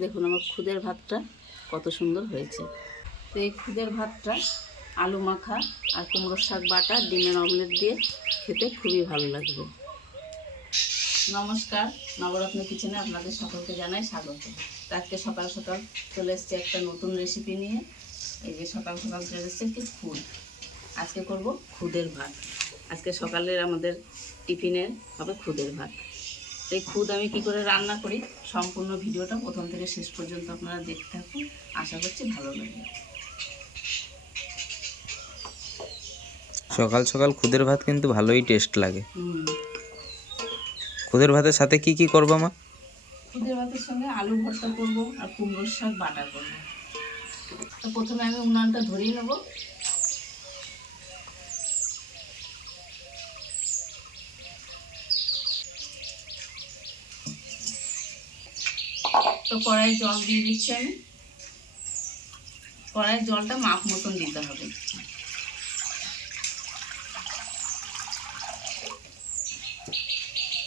দেখুন আমার খুদের ভাতটা কত সুন্দর হয়েছে। তো এই খুদের ভাতটা আলু মাখা আর কুমড়োর শাক বাটা, ডিমের অমলেট দিয়ে খেতে খুবই ভালো লাগবে। নমস্কার, নবরত্ন কিচেনে আপনাদের সকলকে জানাই স্বাগত। আজকে সকাল সকাল চলে এসছে একটা নতুন রেসিপি নিয়ে। এই যে সকাল সকাল চলে এসছে একটি খুদ। আজকে করব খুদের ভাত। আজকে সকালের আমাদের টিফিনের হবে খুদের ভাত। এই খুদ আমি কি করে রান্না করি? সম্পূর্ণ ভিডিওটা প্রথম থেকে শেষ পর্যন্ত আপনারা দেখতে থাকুন। আশা করছি ভালো লাগবে। সকাল সকাল খুদের ভাত কিন্তু ভালোই টেস্ট লাগে। খুদের ভাতের সাথে কি কি করব মা? খুদের ভাতের সঙ্গে আলু ভর্তা করব আর কুমড়োর শাক বাটা করব। তো প্রথমে আমি উনানটা ধরিয়ে নেব। তো কড়াই জল দিয়ে দিচ্ছি আমি। কড়াইয়ের জলটা মাপ মতন দিতে হবে।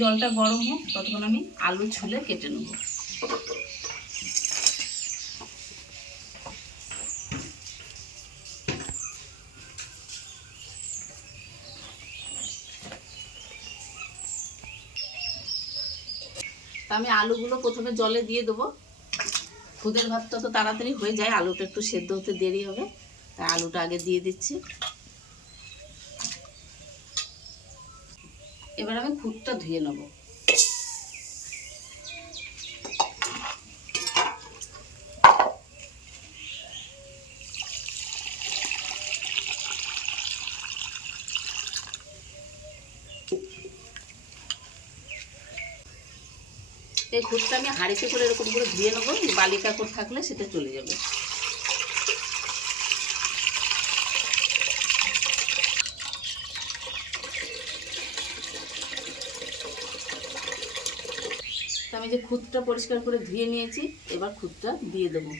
জলটা গরম হোক, ততক্ষণ আমি আলু ছুলে কেটে নেব। আমি আলুগুলো প্রথমে জলে দিয়ে দেবো। খুদের ভাতটা তো তাড়াতাড়ি হয়ে যায়, আলুটা একটু সেদ্ধ হতে দেরি হবে। তাই আলুটা আগে দিয়ে দিচ্ছি। এবার আমি খুদটা ধুয়ে নেব। এই খুদটা আমি হাঁড়িতে করে এরকম করে ধুয়ে নেব বালি কাপড় থাকলে সেটা চলে যাবে। আমি যে খুঁতটা পরিষ্কার করে ধুয়ে নিয়েছি, এবার খুঁতটা দিয়ে দেবো।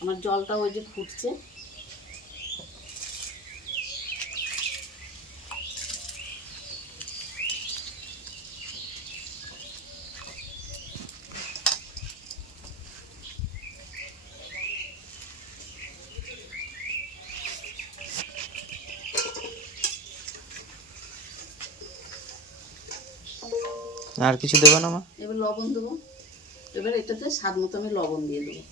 আমার জলটা ওই যে ফুটছে। আর কিছু দেবো না মা? এবার লবণ দেবো। এবার এটাতে স্বাদ মতো আমি লবণ দিয়ে দেবো।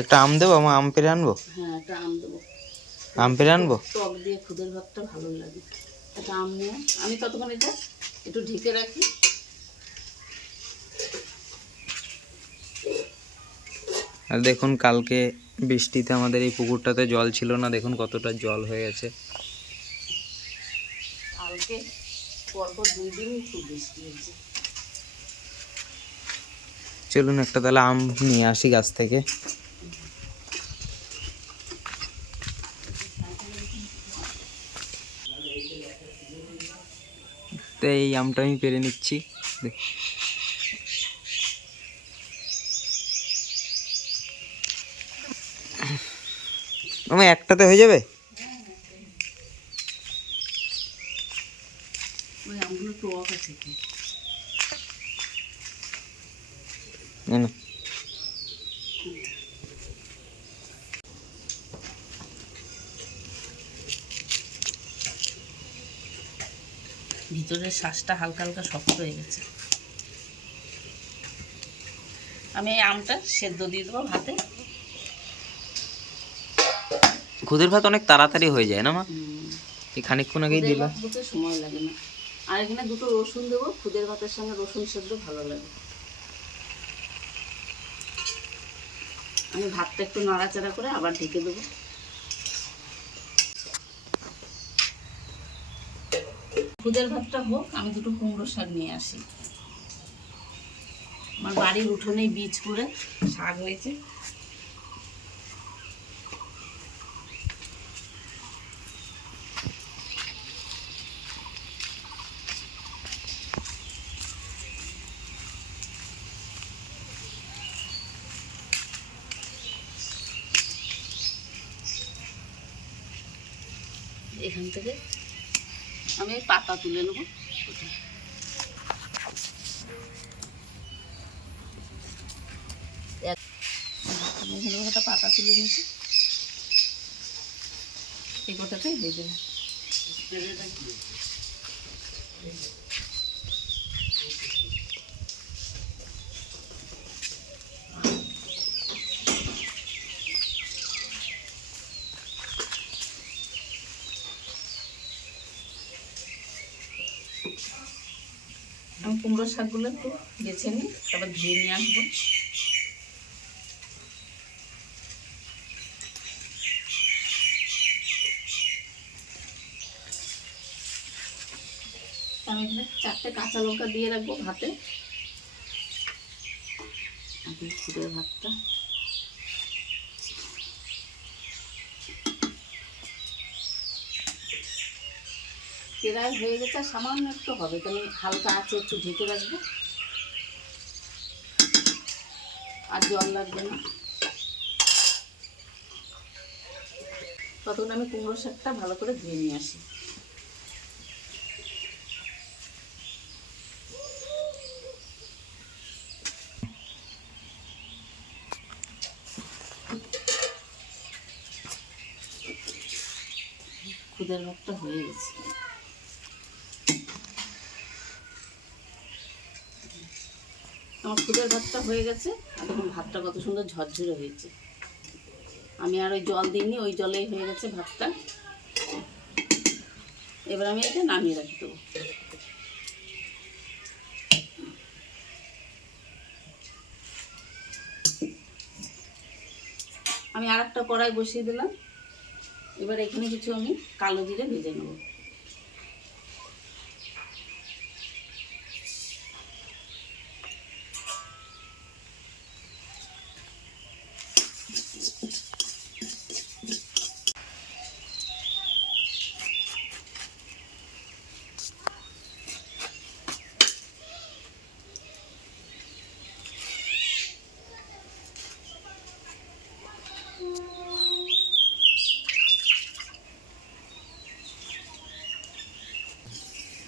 একটা আম দেবো? মা আম পেরে আনব? হ্যাঁ একটা আম দেবো। আম পেরে আনব? টক দিয়ে খুদের ভাতটা ভালো লাগে। একটা আম নিয়ে আমি ততক্ষণ এটা একটু ঢেকে রাখি। আর দেখুন কালকে বৃষ্টিতে আমাদের এই পুকুরটাতে জল ছিল না দেখুন কতটা জল হয়ে গেছে। চলুন একটা তাহলে আম নিয়ে আসি গাছ থেকে। তো এই আমটা আমি পেরে নিচ্ছি। দেখ- মামা একটাতে হয়ে যাবে? ভিতরের শ্বাসটা হালকা হালকা শক্ত হয়ে গেছে। আমি এই আমটা সেদ্ধ দিয়ে দেবো ভাতে। খুদের ভাত অনেক তাড়াতাড়ি হয়ে যায় না মা। এই খানিকক্ষণ আগেই হতে সময় লাগে না। আর এখানে দুটো রসুন দেবো খুদের ভাতের সঙ্গে রসুন সেদ্ধ ভালো লাগে। আমি ভাতটা একটু নাড়াচাড়া করে আবার ঢেকে দেবো। খুদের ভাতটা হোক আমি দুটো কুমড়ো শাক নিয়ে আসি। আমার বাড়ির উঠোনেই বীজ করে শাক হয়েছে। এখান থেকে আমি পাতা তুলে নেব। একটা পাতা তুলে নিয়েছি। এই গোটাতে দিয়ে দেবে কুমড়ো শাকগুলো একটু বেছে নিই, তারপর ধুয়ে নিয়ে আসব। আমি এখানে চারটে কাঁচা লঙ্কা দিয়ে রাখব ভাতে। ভাতটা। প্রায় হয়ে গেছে সামান্য একটু হবে। তাহলে হালকা আছে একটু ঢেকে রাখব। আর জল লাগবে না। ততক্ষণ আমি কুমড়ো শাকটা ভালো করে ধুয়ে নিয়ে আসি। খুদের ভাতটা হয়ে গেছে। আমার খুদের ভাতটা হয়ে গেছে। আর ভাতটা কত সুন্দর ঝরঝরে হয়েছে। আমি আর ওই জল দিইনি, ওই জলেই হয়ে গেছে ভাতটা। এবার আমি এটা নামিয়ে রাখি দেবো। আমি আর একটা কড়াই বসিয়ে দিলাম। এবার এখানে কিছু আমি কালো জিরে ভেজে নেব।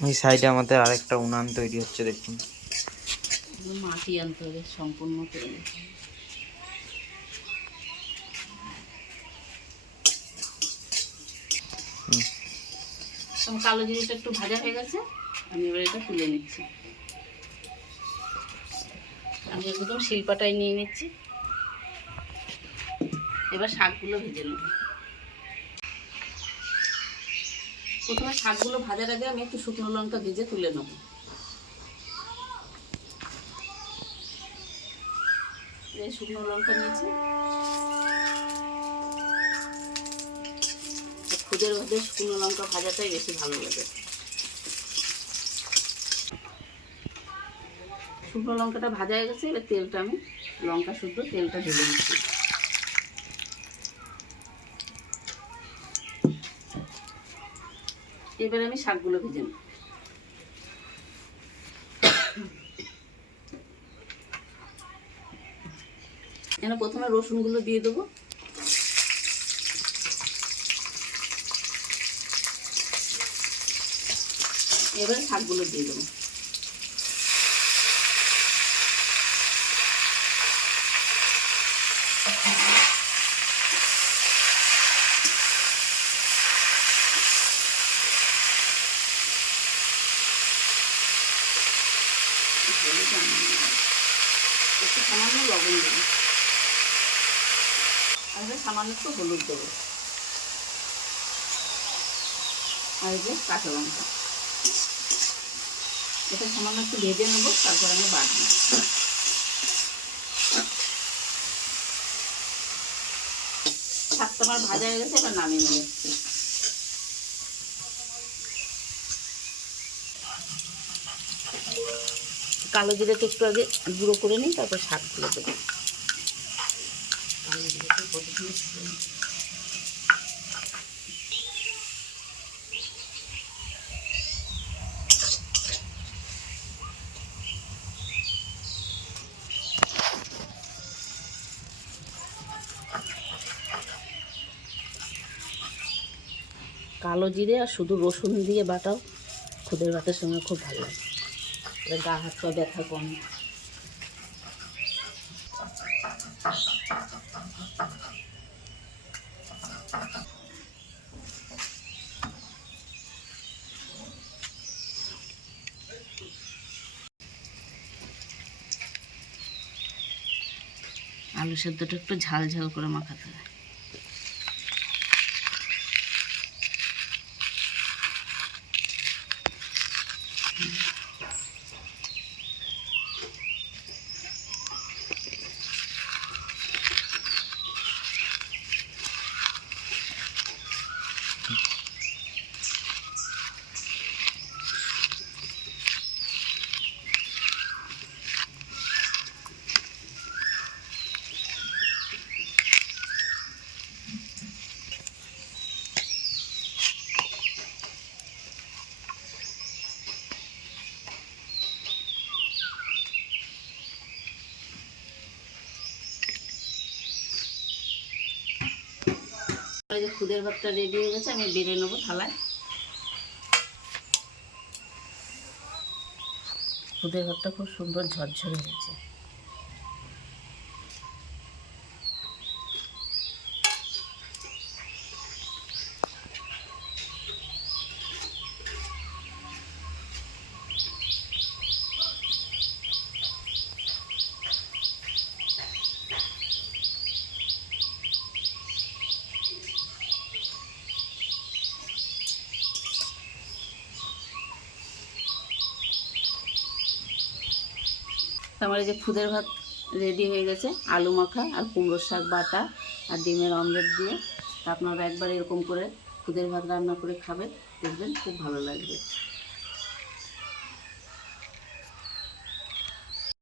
ওই সাইডে আমাদের আরেকটা উনান তৈরি হচ্ছে দেখুন। মাটি আনতে হবে সম্পূর্ণ করে হুম। কালো জিনিসটা একটু ভাজা হয়ে গেছে আমি এবার এটা তুলে নিচ্ছি। আমি একদম শিল্পাটাই নিয়ে নিচ্ছি। এবার শাকগুলো ভেজে নেব। প্রথমে শাকগুলো ভাজার আগে আমি একটু শুকনো লঙ্কা ভেজে তুলে নেব। শুকনো লঙ্কা নিয়েছি। খুদের মধ্যে শুকনো লঙ্কা ভাজাটাই বেশি ভালো লাগে। শুকনো লঙ্কাটা ভাজা হয়ে গেছে, এবার তেলটা আমি, লঙ্কা শুদ্ধ তেলটা ঢেলে দিচ্ছি এবার আমি শাকগুলো ভেজে নেব। এখানে প্রথমে রসুনগুলো দিয়ে দেবো। এবার শাকগুলো দিয়ে দেবো হলুদ আমি দিলাম। একটু সামান্য লবণ দেবো। আর সামান্য একটু হলুদ দেবো। আর যে কাঁচা লঙ্কা। এটা সামান্য একটু ভেজে নেব, তারপর আমি বাটবো শাকটা আমার ভাজা হয়ে গেছে, এবার নামিয়ে নেব। কালো জিরাটা একটু আগে গুঁড়ো করে নিই, তারপর শাকগুলো দেবো কালো। কালো জিরে আর শুধু রসুন দিয়ে বাটাও খুদের ভাতের সঙ্গে খুব ভালো লাগে গা হাত পা ব্যথা কমে। আলু সেদ্ধটা একটু ঝাল ঝাল করে মাখাতে হয়। এই যে খুদের ভাতটা রেডি হয়ে গেছে, আমি বেড়ে নেব থালায়। খুদের ভাতটা খুব সুন্দর ঝরঝরে হয়েছে। এই যে খুদের ভাত রেডি হয়ে গেছে, আলু মাখা আর কুমড়োর শাক বাটা আর ডিমের অমলেট দিয়ে। আপনারা একবার এরকম করে খুদের ভাত রান্না করে খাবেন, দেখবেন খুব ভালো লাগবে।